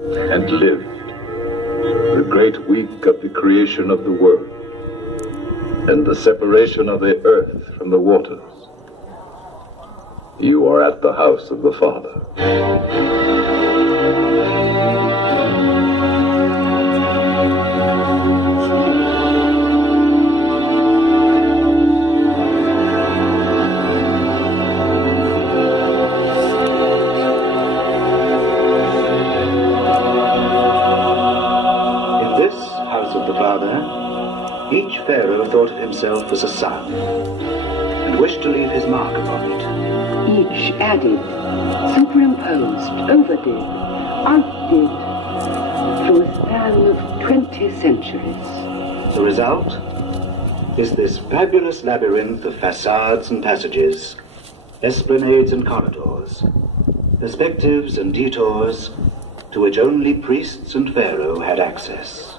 and lived the great week of the creation of the world and the separation of the earth from the waters. You are at the house of the Father. Each pharaoh thought of himself as a son, and wished to leave his mark upon it. Each added, superimposed, overdid, outdid, through a span of 20 centuries. The result is this fabulous labyrinth of facades and passages, esplanades and corridors, perspectives and detours, to which only priests and pharaoh had access.